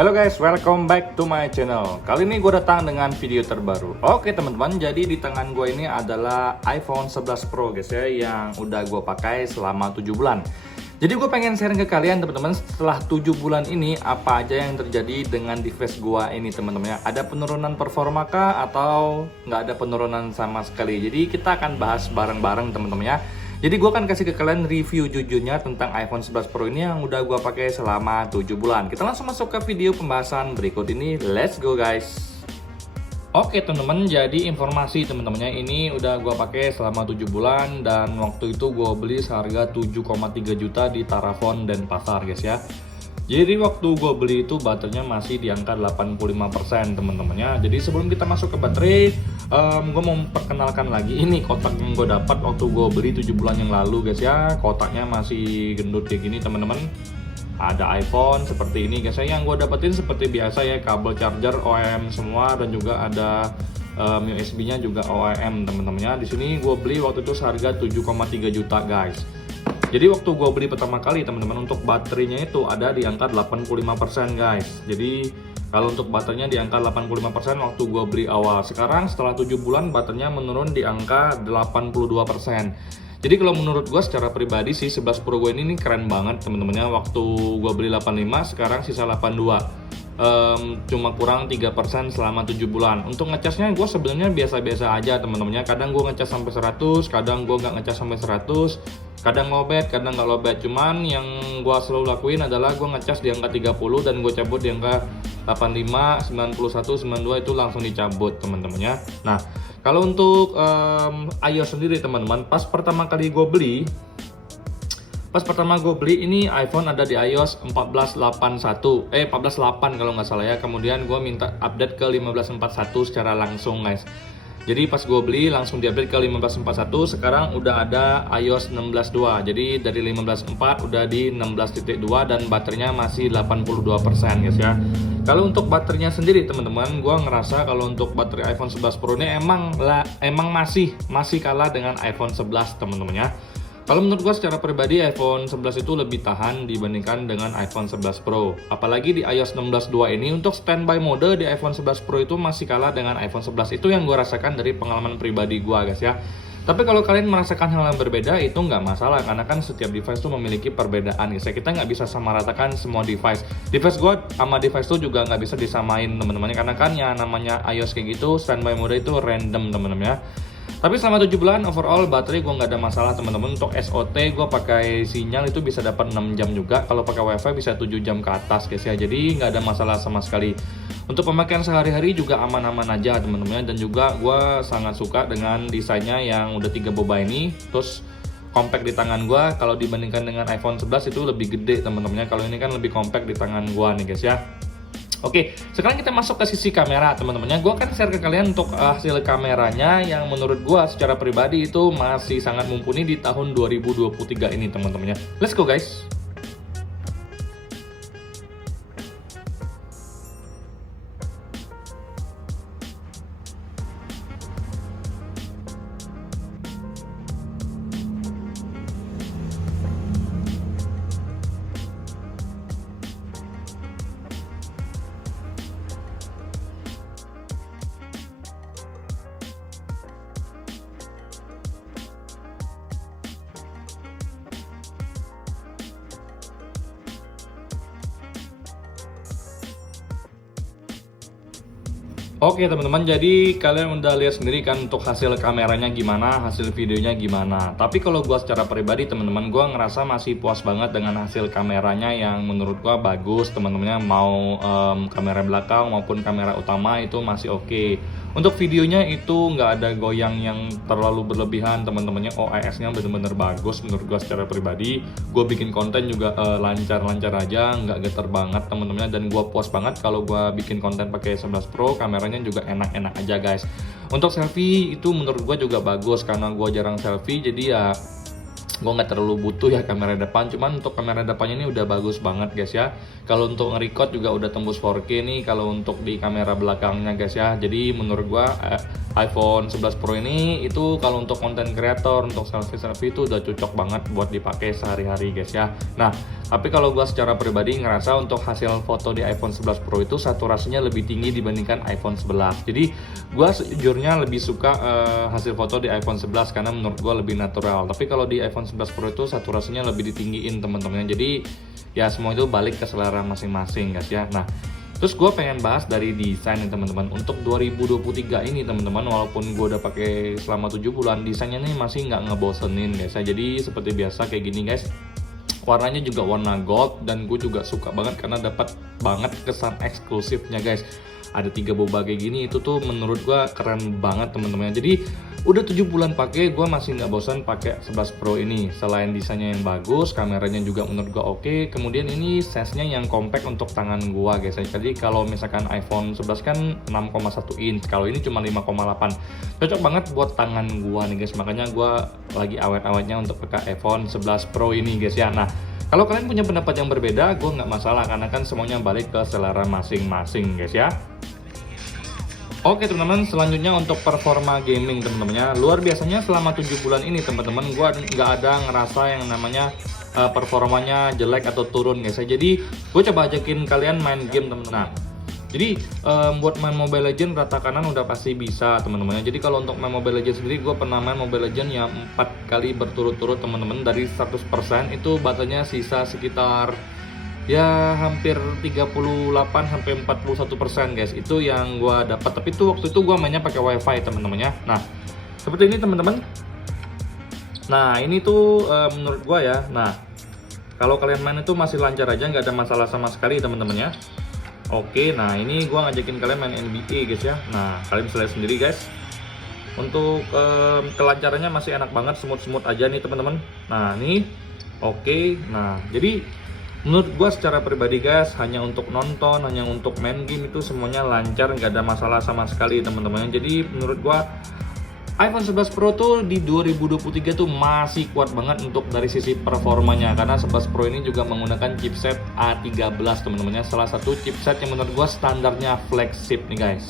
Halo guys, welcome back to my channel. Kali ini gue datang dengan video terbaru. Oke teman-teman, jadi di tangan gue ini adalah iPhone 11 Pro guys ya, yang udah gue pakai selama 7 bulan. Jadi gue pengen sharing ke kalian teman-teman, setelah 7 bulan ini apa aja yang terjadi dengan device gue ini teman-teman ya. Ada penurunan performa kah atau nggak ada penurunan sama sekali? Jadi kita akan bahas bareng-bareng teman-teman ya. Jadi gue akan kasih ke kalian review jujurnya tentang iPhone 11 Pro ini yang udah gue pakai selama 7 bulan. Kita langsung masuk ke video pembahasan berikut ini. Let's go guys. Oke teman-teman, jadi informasi teman-temannya ini udah gue pakai selama 7 bulan dan waktu itu gue beli seharga 7,3 juta di Tarafon dan Pasar guys ya. Jadi waktu gue beli itu baterainya masih di angka 85% teman-temannya. Jadi sebelum kita masuk ke baterai, gue mau memperkenalkan lagi ini kotak yang gue dapat waktu gue beli 7 bulan yang lalu guys ya. Kotaknya masih gendut kayak gini teman-teman. Ada iPhone seperti ini guys ya. Yang gue dapetin seperti biasa ya, kabel charger OEM semua dan juga ada USB-nya juga OEM teman-temannya. Di sini gue beli waktu itu seharga 7,3 juta guys. Jadi waktu gue beli pertama kali teman-teman, untuk baterainya itu ada di angka 85% guys. Jadi kalau untuk baterainya di angka 85% waktu gue beli awal. Sekarang setelah 7 bulan baterainya menurun di angka 82%. Jadi kalau menurut gue secara pribadi sih 11 Pro gue ini keren banget teman-temannya. Waktu gue beli 85, sekarang sisa 82. Cuma kurang 3% selama 7 bulan. Untuk ngecasnya gue sebenarnya biasa-biasa aja teman-temannya. Kadang gue ngecas sampai 100, kadang gue nggak ngecas sampai 100. Kadang lowbat, kadang nggak lowbat. Cuman yang gue selalu lakuin adalah gue ngecas di angka 30 dan gue cabut di angka 85, 91, 92 itu langsung dicabut teman-temannya. Nah, kalau untuk iOS sendiri teman-teman, pas pertama gue beli ini iPhone ada di iOS 14.8 kalau nggak salah ya. Kemudian gue minta update ke 15.41 secara langsung guys. Jadi pas gue beli langsung diupdate ke 15.41, sekarang udah ada iOS 16.2. Jadi dari 15.4 udah di 16.2 dan baterainya masih 82% guys ya. Kalau untuk baterainya sendiri teman-teman, gue ngerasa kalau untuk baterai iPhone 11 Pro ini emang masih kalah dengan iPhone 11 teman-teman ya. Kalau menurut gue secara pribadi iPhone 11 itu lebih tahan dibandingkan dengan iPhone 11 Pro. Apalagi di iOS 16.2 ini untuk standby mode di iPhone 11 Pro itu masih kalah dengan iPhone 11. Itu yang gue rasakan dari pengalaman pribadi gue guys ya. Tapi kalau kalian merasakan hal yang berbeda itu nggak masalah, karena kan setiap device tuh memiliki perbedaan guys ya. Kita nggak bisa samaratakan semua device. Device gue sama device tuh juga nggak bisa disamain teman-teman, karena kan ya namanya iOS kayak gitu standby mode itu random teman-teman ya. Tapi selama 7 bulan overall baterai gue nggak ada masalah teman-teman. Untuk SOT gue pakai sinyal itu bisa dapat 6 jam juga. Kalau pakai WiFi bisa 7 jam ke atas guys ya. Jadi nggak ada masalah sama sekali. Untuk pemakaian sehari-hari juga aman-aman aja teman-teman. Dan juga gue sangat suka dengan desainnya yang udah 3 boba ini. Terus compact di tangan gue. Kalau dibandingkan dengan iPhone 11 itu lebih gede teman-teman. Kalau ini kan lebih compact di tangan gue nih guys ya. Oke, sekarang kita masuk ke sisi kamera teman-temannya. Gue akan share ke kalian untuk hasil kameranya yang menurut gue secara pribadi itu masih sangat mumpuni di tahun 2023 ini teman-temannya. Let's go guys. Oke teman-teman, jadi kalian udah lihat sendiri kan untuk hasil kameranya gimana, hasil videonya gimana. Tapi kalau gua secara pribadi teman-teman, gua ngerasa masih puas banget dengan hasil kameranya yang menurut gua bagus teman-temannya. Mau kamera belakang maupun kamera utama itu masih oke. Untuk videonya itu nggak ada goyang yang terlalu berlebihan teman-temannya. OIS-nya bener-bener bagus menurut gua secara pribadi. Gua bikin konten juga lancar-lancar aja, nggak getar banget teman-temannya. Dan gua puas banget kalau gua bikin konten pakai 11 Pro, kameranya juga enak-enak aja guys. Untuk selfie itu menurut gue juga bagus, karena gue jarang selfie jadi ya gue nggak terlalu butuh ya kamera depan, cuman untuk kamera depannya ini udah bagus banget guys ya. Kalau untuk nge-record juga udah tembus 4K nih kalau untuk di kamera belakangnya guys ya. Jadi menurut gue iPhone 11 Pro ini itu kalau untuk konten creator, untuk selfie itu udah cocok banget buat dipakai sehari-hari guys ya. Nah, tapi kalau gue secara pribadi ngerasa untuk hasil foto di iPhone 11 Pro itu saturasinya lebih tinggi dibandingkan iPhone 11. Jadi gue sejujurnya lebih suka hasil foto di iPhone 11 karena menurut gue lebih natural. Tapi kalau di iPhone 11 Pro itu saturasinya lebih ditinggiin teman-teman. Jadi ya semua itu balik ke selera masing-masing guys ya. Nah, terus gue pengen bahas dari desain nih teman-teman. Untuk 2023 ini teman-teman, walaupun gue udah pakai selama 7 bulan, desainnya nih masih nggak ngebosenin guys ya. Jadi seperti biasa kayak gini guys. Warnanya juga warna gold dan gue juga suka banget karena dapat banget kesan eksklusifnya guys. Ada 3 boba kayak gini, itu tuh menurut gue keren banget teman-teman. Jadi udah 7 bulan pakai, gue masih nggak bosan pakai 11 Pro ini. Selain desainnya yang bagus, kameranya juga menurut gue oke. Kemudian ini size-nya yang compact untuk tangan gue guys. Jadi kalau misalkan iPhone 11 kan 6,1 inch, kalau ini cuma 5,8. Cocok banget buat tangan gue nih guys. Makanya gue lagi awet-awetnya untuk pakai iPhone 11 Pro ini guys ya. Nah, kalau kalian punya pendapat yang berbeda, gue nggak masalah karena kan semuanya balik ke selera masing-masing guys ya. Oke teman-teman, selanjutnya untuk performa gaming teman-temannya, luar biasanya selama 7 bulan ini teman-teman gue nggak ada ngerasa yang namanya performanya jelek atau turun guys. Jadi gue coba ajakin kalian main game teman-teman. Nah, jadi buat main Mobile Legends rata kanan udah pasti bisa teman-teman. Jadi kalau untuk main Mobile Legends sendiri, gue pernah main Mobile Legends yang 4 kali berturut-turut teman-teman. Dari 100% itu baterainya sisa sekitar ya hampir 38 sampai 41% guys. Itu yang gua dapat. Tapi itu waktu itu gua mainnya pakai WiFi teman-teman ya. Nah, seperti ini teman-teman. Nah, ini tuh menurut gua ya. Nah, kalau kalian main itu masih lancar aja, nggak ada masalah sama sekali teman-teman ya. Oke, nah ini gua ngajakin kalian main NBA guys ya. Nah, kalian bisa lihat sendiri guys. Untuk kelancarannya masih enak banget, smooth-smooth aja nih teman-teman. Nah, ini oke. Nah, jadi menurut gue secara pribadi guys, hanya untuk nonton, hanya untuk main game itu semuanya lancar, nggak ada masalah sama sekali teman-teman. Jadi menurut gue iPhone 11 Pro tuh di 2023 tuh masih kuat banget untuk dari sisi performanya, karena 11 Pro ini juga menggunakan chipset A13 teman-teman. Salah satu chipset yang menurut gue standarnya flagship nih guys.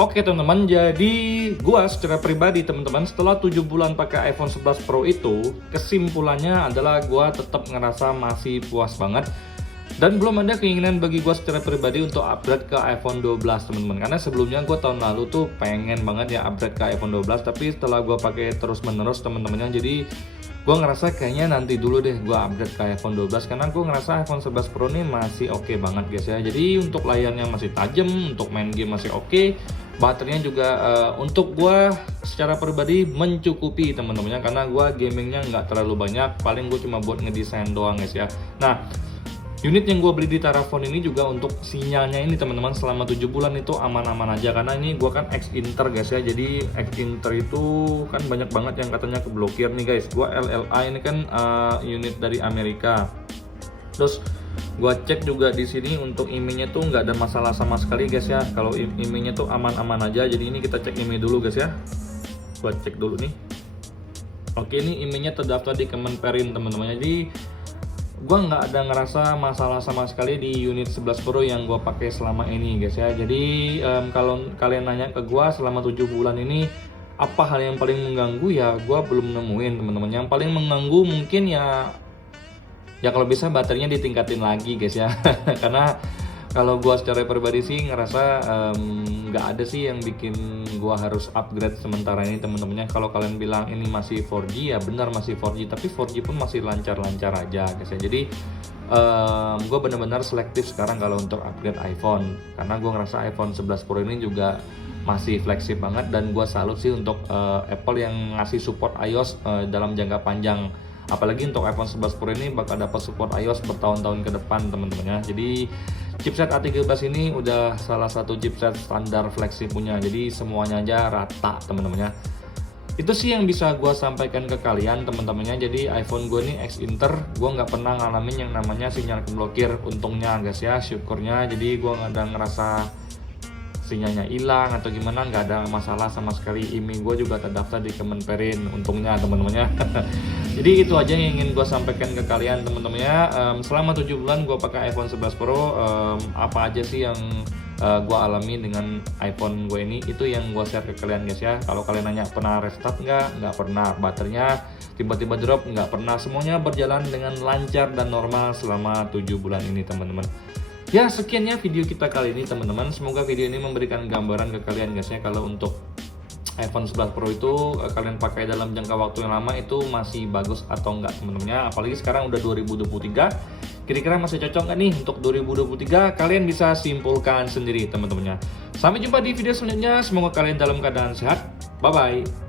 Oke teman-teman, jadi gua secara pribadi teman-teman setelah 7 bulan pakai iPhone 11 Pro itu, kesimpulannya adalah gua tetap ngerasa masih puas banget dan belum ada keinginan bagi gua secara pribadi untuk upgrade ke iPhone 12 teman-teman. Karena sebelumnya gua tahun lalu tuh pengen banget ya upgrade ke iPhone 12, tapi setelah gua pakai terus-menerus teman-temannya, jadi gue ngerasa kayaknya nanti dulu deh gue upgrade ke iPhone 12 karena gue ngerasa iPhone 11 Pro ini masih oke banget guys ya. Jadi untuk layarnya masih tajam, untuk main game masih oke, baterainya juga untuk gue secara pribadi mencukupi teman-temannya, karena gue gamingnya nggak terlalu banyak, paling gue cuma buat ngedesain doang guys ya. Nah, unit yang gue beli di Terafone ini juga untuk sinyalnya ini teman-teman selama 7 bulan itu aman-aman aja, karena ini gue kan ex-Inter guys ya. Jadi ex-Inter itu kan banyak banget yang katanya keblokir nih guys. Gue LLA ini kan unit dari Amerika. Terus gue cek juga di sini untuk IMEI-nya tuh nggak ada masalah sama sekali guys ya. Kalau IMEI-nya tuh aman-aman aja. Jadi ini kita cek IMEI dulu guys ya. Gue cek dulu nih. Oke, ini IMEI-nya terdaftar di Kemenperin teman-teman. Jadi gue nggak ada ngerasa masalah sama sekali di unit 11 Pro yang gue pakai selama ini guys ya. Jadi kalau kalian nanya ke gue selama 7 bulan ini apa hal yang paling mengganggu, ya gue belum nemuin teman-teman. Yang paling mengganggu mungkin ya kalau bisa baterainya ditingkatin lagi guys ya. Karena kalau gue secara pribadi sih ngerasa nggak ada sih yang bikin gue harus upgrade sementara ini teman-temannya. Kalau kalian bilang ini masih 4G, ya benar masih 4G, tapi 4G pun masih lancar-lancar aja guys ya. Jadi gue benar-benar selektif sekarang kalau untuk upgrade iPhone, karena gue ngerasa iPhone 11 Pro ini juga masih flagship banget, dan gue salut sih untuk Apple yang ngasih support iOS dalam jangka panjang. Apalagi untuk iPhone 11 Pro ini bakal dapat support iOS bertahun-tahun ke depan teman-teman ya. Jadi chipset A13 ini udah salah satu chipset standar flagship punya, jadi semuanya aja rata teman-teman ya. Itu sih yang bisa gue sampaikan ke kalian teman-temannya. Jadi iPhone gue nih ex-Inter, gue nggak pernah ngalamin yang namanya sinyal keblokir, untungnya guys ya, syukurnya. Jadi gue nggak ada ngerasa sinyalnya hilang atau gimana, nggak ada masalah sama sekali. IMEI gue juga terdaftar di Kemenperin, untungnya teman-temannya. Jadi itu aja yang ingin gue sampaikan ke kalian teman-temannya. Selama 7 bulan gue pakai iPhone 11 Pro, apa aja sih yang gue alami dengan iPhone gue ini, itu yang gue share ke kalian guys ya. Kalau kalian nanya pernah restart nggak pernah. Baterainya tiba-tiba drop, nggak pernah. Semuanya berjalan dengan lancar dan normal selama 7 bulan ini teman-teman. Ya sekian ya video kita kali ini teman-teman. Semoga video ini memberikan gambaran ke kalian guys ya, kalau untuk iPhone 11 Pro itu kalian pakai dalam jangka waktu yang lama itu masih bagus atau enggak teman-temannya. Apalagi sekarang udah 2023, kira-kira masih cocok nggak nih untuk 2023? Kalian bisa simpulkan sendiri teman-temannya. Sampai jumpa di video selanjutnya, semoga kalian dalam keadaan sehat. Bye bye.